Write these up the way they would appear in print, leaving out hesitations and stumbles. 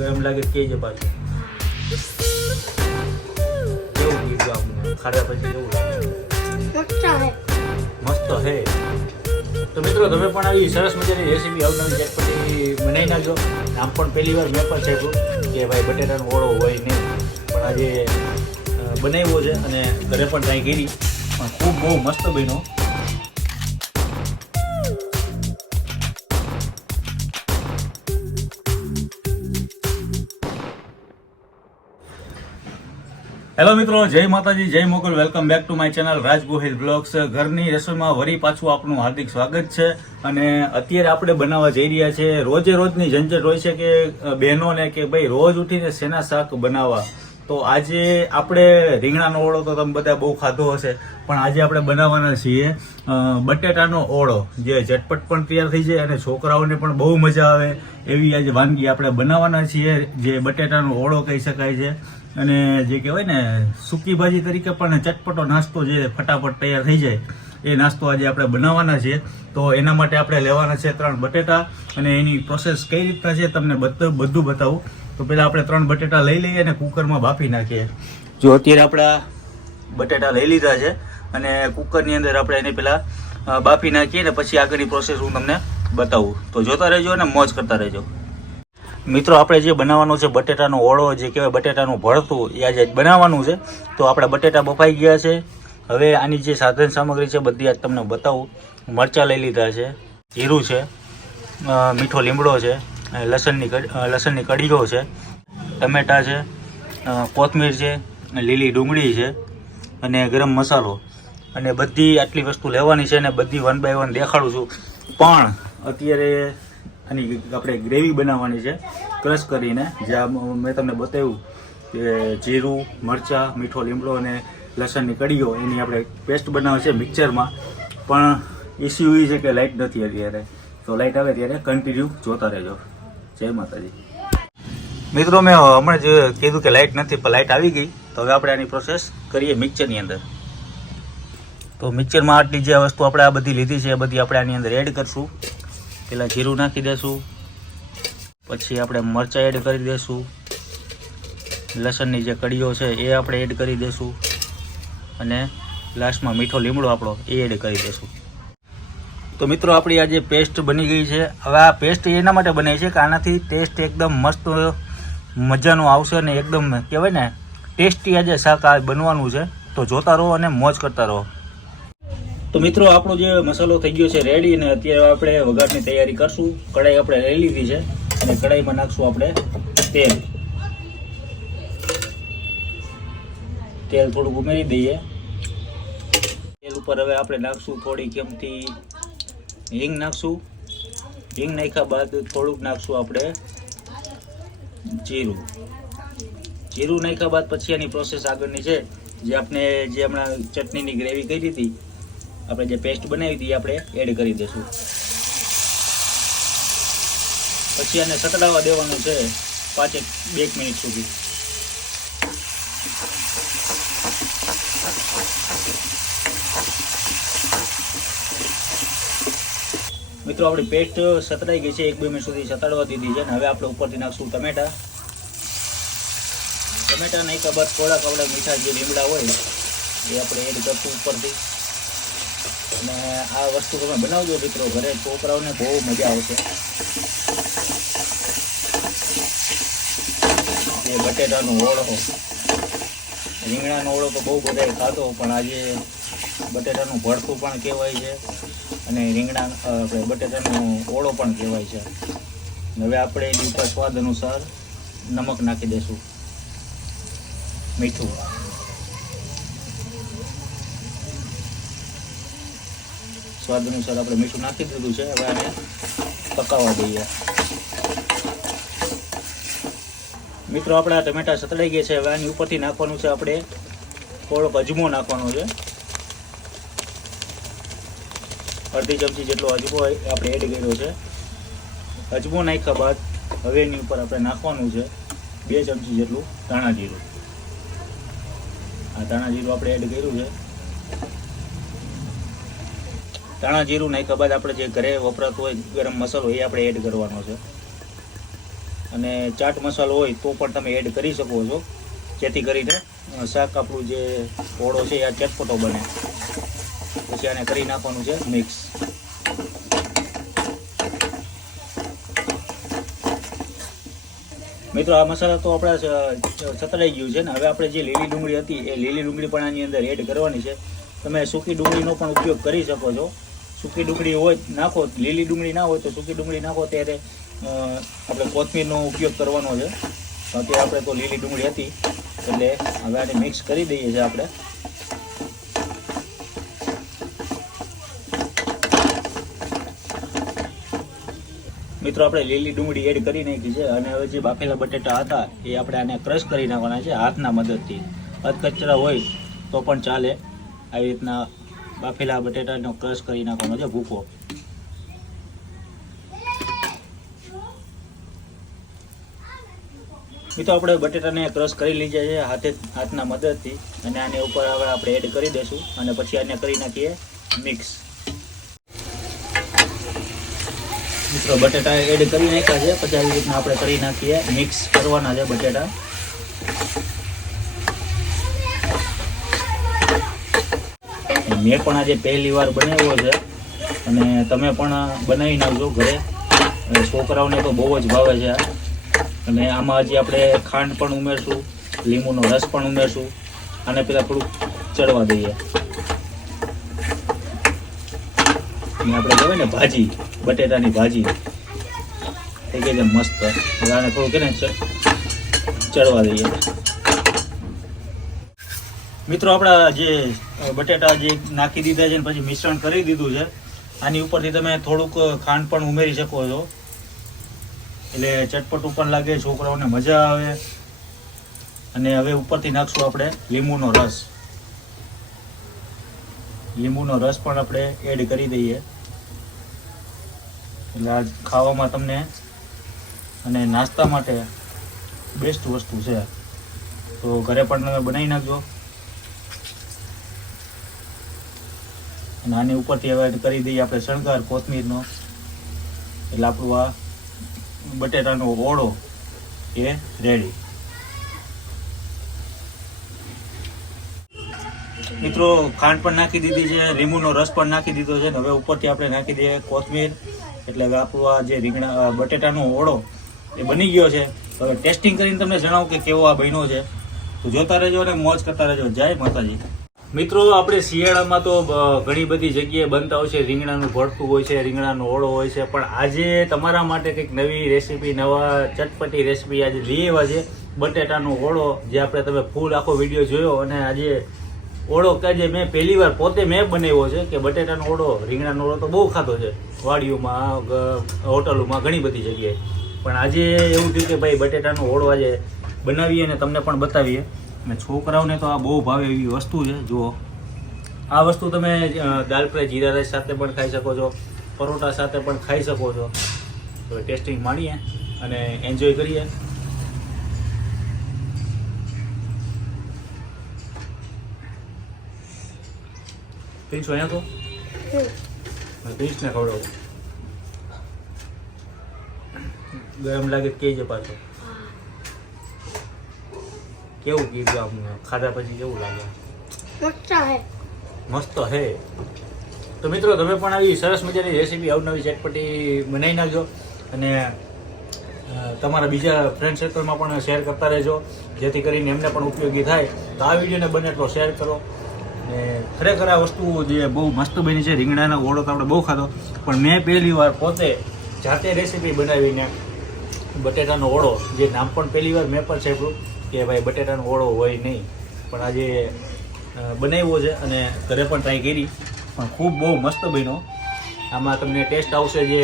ગરમ લાગે કહેજે પાછું. કેવું કીધું આપણે ખાધા પછી કેવું લાગે? મસ્ત હે. તો મિત્રો તમે પણ આવી સરસ મજાની રેસીપી આવનારી ચટપટી બનાવી નાખજો. આમ પણ પહેલી વાર મેં પણ સાંભળ્યું કે ભાઈ બટેટાનો ઓળો હોય નહીં, પણ આજે બનાવ્યો છે અને ઘરે પણ ટ્રાય કરી, પણ ખૂબ બહુ મસ્ત બન્યો. હેલો મિત્રો, જય માતાજી, જય Mogal. Welcome back to my channel Raj Gohil blogs. ઘરની રસોઈમાં વરી પાછું આપનું હાર્દિક સ્વાગત છે. અને અત્યારે આપણે બનાવવા જઈ રહ્યા છે. રોજે રોજની ઝંઝટ હોય છે કે બહેનોને કે ભાઈ રોજ ઉઠીને શેના શાક બનાવવા. તો આજે આપણે રીંગણાનો ઓળો તો તમે બધા બહુ ખાધો હશે, પણ આજે આપણે બનાવવાના છીએ બટેટાનો ઓળો, જે ઝટપટ પણ તૈયાર થઈ જાય અને છોકરાઓને પણ બહુ મજા આવે એવી આજે વાનગી આપણે બનાવવાના છીએ, જે બટેટાનો ઓળો કહી શકાય છે. અને જે કહેવાય ને સૂકી ભાજી તરીકે પણ ચટપટો નાસ્તો જે ફટાફટ તૈયાર થઈ જાય એ નાસ્તો આજે આપણે બનાવવાના છીએ. તો એના માટે આપણે લેવાના છે 3 બટેટા, અને એની પ્રોસેસ કઈ રીતના છે તમને બધું બતાવું. તો પહેલાં આપણે 3 બટેટા લઈ લઈએ અને કુકરમાં બાફી નાખીએ. જો અત્યારે આપણા બટેટા લઈ લીધા છે અને કુકરની અંદર આપણે એને પહેલાં બાફી નાખીએ ને પછી આગળની પ્રોસેસ હું તમને બતાવું. તો જોતા રહેજો અને મોજ કરતા રહેજો. મિત્રો, આપણે જે બનાવવાનો છે બટેટાનો ઓળો, જે કહેવાય બટેટાનું ભરતું, એ આજે બનાવવાનું છે. તો આપણા બટેટા બફાઈ ગયા છે. હવે આની જે સાધન સામગ્રી છે બધી આજ તમને બતાવું. મરચાં લઈ લીધા છે, જીરું છે, મીઠો લીમડો છે, લસણની કડીઓ છે, ટમેટાં છે, કોથમીર છે, લીલી ડુંગળી છે અને ગરમ મસાલો. અને બધી આટલી વસ્તુ લેવાની છે અને બધી 1 by 1 દેખાડું છું. પણ અત્યારે આની આપણે ગ્રેવી બનાવવાની છે ક્રશ કરીને. જ્યાં મેં તમને બતાવ્યું કે જીરું, મરચાં, મીઠો લીમડો અને લસણની કડીઓ, એની આપણે પેસ્ટ બનાવે છે મિક્સરમાં. પણ ઇસ્યુ એ છે કે લાઇટ નથી અત્યારે, તો લાઇટ આવે ત્યારે કન્ટિન્યુ જોતા રહેજો. જય માતાજી. મિત્રો, મેં હમણાં જ કીધું કે લાઇટ નથી, પણ લાઇટ આવી ગઈ. તો હવે આપણે આની પ્રોસેસ કરીએ મિક્સરની અંદર. તો મિક્સરમાં આટલી જે વસ્તુ આપણે આ બધી લીધી છે એ બધી આપણે આની અંદર એડ કરશું. પહેલાં જીરું નાખી દઈશું, પછી આપણે મરચાં એડ કરી દઈશું, લસણની જે કડીઓ છે એ આપણે એડ કરી દઈશું, અને લાસ્ટમાં મીઠો લીમડો આપણો એ એડ કરી દઈશું. તો મિત્રો, આપણી આ જે પેસ્ટ બની ગઈ છે. હવે આ પેસ્ટ એના માટે બને છે કે આનાથી ટેસ્ટ એકદમ મસ્ત મજાનું આવશે અને એકદમ કહેવાય ને ટેસ્ટી આજે શાક આ બનવાનું છે. તો જોતા રહો અને મોજ કરતા રહો. તો મિત્રો, આપણો જે મસાલો થઈ ગયો છે રેડી, અને અત્યારે આપણે વઘારની તૈયારી કરશું. કઢાઈ આપણે લઈ લીધી છે અને કઢાઈમાં નાખશું આપણે તેલ. તેલ થોડુંક ઉમેરી દઈએ. તેલ ઉપર હવે આપણે નાખશું થોડી કેમથી હિંગ નાખશું. હિંગ નાખ્યા બાદ થોડુંક નાખશું આપણે જીરું. જીરું નાખ્યા બાદ પછી એની પ્રોસેસ આગળની છે, જે આપણે જે હમણાં ચટણીની ગ્રેવી કરી હતી, આપણે જે પેસ્ટ બનાવી હતી આપણે એડ કરી દઈશું. પછી આને સતડાવા દેવાનું છે 2 મિનિટ સુધી. મિત્રો, આપણી પેસ્ટ સતડાઈ ગઈ છે, 1-2 મિનિટ સુધી સતડવા દીધી છે. અને હવે આપણે ઉપરથી નાખશું ટમેટા. ટમેટા નાખ્યા બાદ થોડાક આપણે મીઠા જે લીમડા હોય એ આપણે એડ કરશું ઉપરથી. અને આ વસ્તુ તમે બનાવજો મિત્રો ઘરે, છોકરાઓને બહુ મજા આવશે. જે બટેટાનો ઓળો, રીંગણાનો ઓળો તો બહુ બધાએ ખાધો, પણ આજે બટેટાનું ભરતું પણ કહેવાય છે અને આપણે બટેટાનો ઓળો પણ કહેવાય છે. હવે આપણે એની ઉપર સ્વાદ અનુસાર નમક નાખી દઈશું, મીઠું. સ્વાદ અનુસાર આપણે મીઠું નાખી દીધું છે. હવે આને પકાવવા દઈએ. મિત્રો, આપણા ટમેટા સતળાઈ ગયા છે. હવે આની ઉપરથી નાખવાનું છે આપણે થોડોક અજમો નાખવાનો છે. અડધી ચમચી જેટલો અજમો આપણે એડ કર્યો છે. અજમો નાખ્યા બાદ હવે એની ઉપર આપણે નાખવાનું છે 2 ચમચી જેટલું ધાણા જીરું. આ ધાણા જીરું આપણે એડ કર્યું છે. ધાણા જીરું નાખ્યા બાદ આપણે જે ઘરે વપરાતો હોય ગરમ મસાલો એ આપણે એડ કરવાનો છે. અને ચાટ મસાલો હોય તો પણ તમે એડ કરી શકો છો, જેથી કરીને શાક આપણું જે ઓળો છે આ ચટપટો બને. પછી આને કરી નાખવાનું છે મિક્સ. મિત્રો આ મસાલા તો આપણા છતડાઈ ગયું છે ને. હવે આપણે જે લીલી ડુંગળી હતી એ લીલી ડુંગળી પણ આની અંદર એડ કરવાની છે. તમે સૂકી ડુંગળીનો પણ ઉપયોગ કરી શકો છો. સૂકી ડુંગળી હોય નાખો, લીલી ડુંગળી ના હોય તો સૂકી ડુંગળી નાખો. ત્યારે આપણે કોથમીરનો ઉપયોગ કરવાનો છે. અત્યારે આપણે તો લીલી ડુંગળી હતી એટલે હવે આને મિક્સ કરી દઈએ છીએ આપણે. મિત્રો આપણે લીલી ડુંગળી એડ કરી નાખી છે અને હવે જે બાફેલા બટેટા હતા એ આપણે આને ક્રશ કરી નાખવાના છે હાથના મદદથી. અધકચરા હોય તો પણ ચાલે. આવી રીતના બાફેલા બટેટાનો ક્રશ કરી નાખવાનો છે ભૂકો. મિત્રો આપણે બટેટાને ક્રશ કરી લીધા છે હાથના મદદથી અને આની ઉપર હવે આપણે એડ કરી દઈશું અને પછી આને કરી નાખીએ મિક્સ. મિત્રો બટેટા એડ કરી નાખ્યા છે, પછી આવી રીતના આપણે કરી નાખીએ મિક્સ કરવાના છે બટેટા. મેં પણ આજે પહેલી વાર બનાવ્યો છે અને તમે પણ બનાવી નાખજો ઘરે. છોકરાઓને તો બહુ જ ભાવે છે. અને આમાં હજી આપણે ખાંડ પણ ઉમેરશું, લીંબુનો રસ પણ ઉમેરશું. આને પહેલાં થોડુંક ચડવા દઈએ. અને આપણે કહેવાય ને ભાજી, બટેટાની ભાજી થઈ ગઈ છે મસ્ત. હવે આને થોડુંક ને ચડવા દઈએ. મિત્રો આપણા જે બટેટા જે નાખી દીધા છે ને પછી મિશ્રણ કરી દીધું છે, આની ઉપરથી તમે થોડુંક ખાંડ પણ ઉમેરી શકો છો. એટલે ચટપટું પણ લાગે, છોકરાઓને મજા આવે. અને હવે ઉપરથી નાખશું આપણે લીંબુનો રસ. લીંબુનો રસ પણ આપણે એડ કરી દઈએ. એટલે આ ખાવામાં તમને અને નાસ્તા માટે બેસ્ટ વસ્તુ છે. તો ઘરે પણ તમે બનાવી નાખજો. અને આની ઉપરથી હવે કરી દઈએ આપણે શણગાર કોથમીરનો. એટલે આપણું આ બટેટાનો ઓળો એ રેડી. મિત્રો ખાંડ પણ નાખી દીધી છે, લીંબુનો રસ પણ નાખી દીધો છે. હવે ઉપરથી આપણે નાખી દઈએ કોથમીર. એટલે હવે આપણું આ જે રીંગણા બટેટાનો ઓળો એ બની ગયો છે. હવે ટેસ્ટિંગ કરીને તમને જણાવું કે કેવો આ બન્યો છે. તો જોતા રહેજો અને મોજ કરતા રહેજો. જય માતાજી. મિત્રો આપણે શિયાળામાં તો ઘણી બધી જગ્યાએ બનતા હોય છે, રીંગણાનું ભરતું હોય છે, રીંગણાનો ઓળો હોય છે. પણ આજે તમારા માટે કંઈક નવી રેસીપી, નવા ચટપટી રેસીપી આજે લઈ આવ્યા છે. બટેટાનો ઓળો જે આપણે તમે ફૂલ આખો વિડીયો જોયો. અને આજે ઓળો કે જે મેં પહેલી વાર પોતે મેં બનાવ્યો છે કે બટેટાનો ઓળો, રીંગણાનો ઓળો તો બહુ ખાધો છે વાડીઓમાં, હોટલોમાં, ઘણી બધી જગ્યાએ. પણ આજે એવું થયું કે ભાઈ બટેટાનો ઓળો આજે બનાવીએ અને તમને પણ બતાવીએ. અને છોકરાઓને તો આ બહુ ભાવે એવી વસ્તુ છે. જુઓ, આ વસ્તુ તમે દાલ ફ્રાય જીરા રાઈસ સાથે પણ ખાઈ શકો છો, પરોઠા સાથે પણ ખાઈ શકો છો. તો ટેસ્ટિંગ માણીએ અને એન્જોય કરીએ. પ્રિન્સ અહીંયા તો પ્રિન્સને ખવડાવું. ગરમ લાગે કહેજે પાછો. કેવું કીધું આમ ખાધા પછી કેવું લાગે? મસ્ત હે. તો મિત્રો તમે પણ આવી સરસ મજાની રેસીપી અવનવી ચટપટી બનાવી નાખજો અને તમારા બીજા ફ્રેન્ડ સર્કલમાં પણ શેર કરતા રહેજો, જેથી કરીને એમને પણ ઉપયોગી થાય. તો આ વિડીયોને બને એટલો શેર કરો. અને ખરેખર આ વસ્તુ જે બહુ મસ્ત બની છે. રીંગણાના ઓળો તો આપણે બહુ ખાધો, પણ મેં પહેલી વાર પોતે જાતે રેસીપી બનાવીને બટેટાનો ઓળો, જે નામ પણ પહેલી વાર મેં પણ સાંભળ્યું કે ભાઈ બટેટાનો ઓળો હોય નહીં, પણ આજે બનાવ્યો છે અને ઘરે પણ ટ્રાય કરી. પણ ખૂબ બહુ મસ્ત બન્યો. આમાં તમને ટેસ્ટ આવશે જે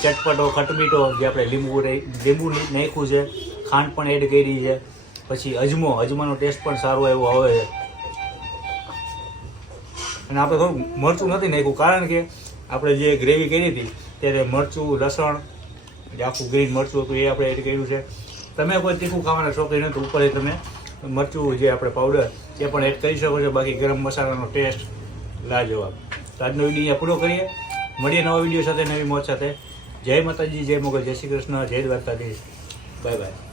ચટપટો, ખટમીઠો, જે આપણે લીંબુ નાખ્યું છે, ખાંડ પણ એડ કરી છે, પછી અજમાનો ટેસ્ટ પણ સારો એવો આવે છે. અને આપણે થોડું મરચું નથી નાખ્યું, કારણ કે આપણે જે ગ્રેવી કરી હતી ત્યારે મરચું, લસણ, જે આખું ગ્રીન મરચું હતું એ આપણે એડ કર્યું છે. તમે કોઈ તીખું ખાવાના શોખીન નથી, ઉપર તમે મરચું જે આપણે પાવડર એ પણ એડ કરી શકો છો. બાકી ગરમ મસાલાનો ટેસ્ટ લાજવાબ. તો આજનો વિડીયો પૂરો કરીએ. મળીએ નવા વિડીયો સાથે, નવી મોજ સાથે. જય માતાજી, જય મોગલ, જય શ્રી કૃષ્ણ, જય દ્વારકાધીશ. Bye bye.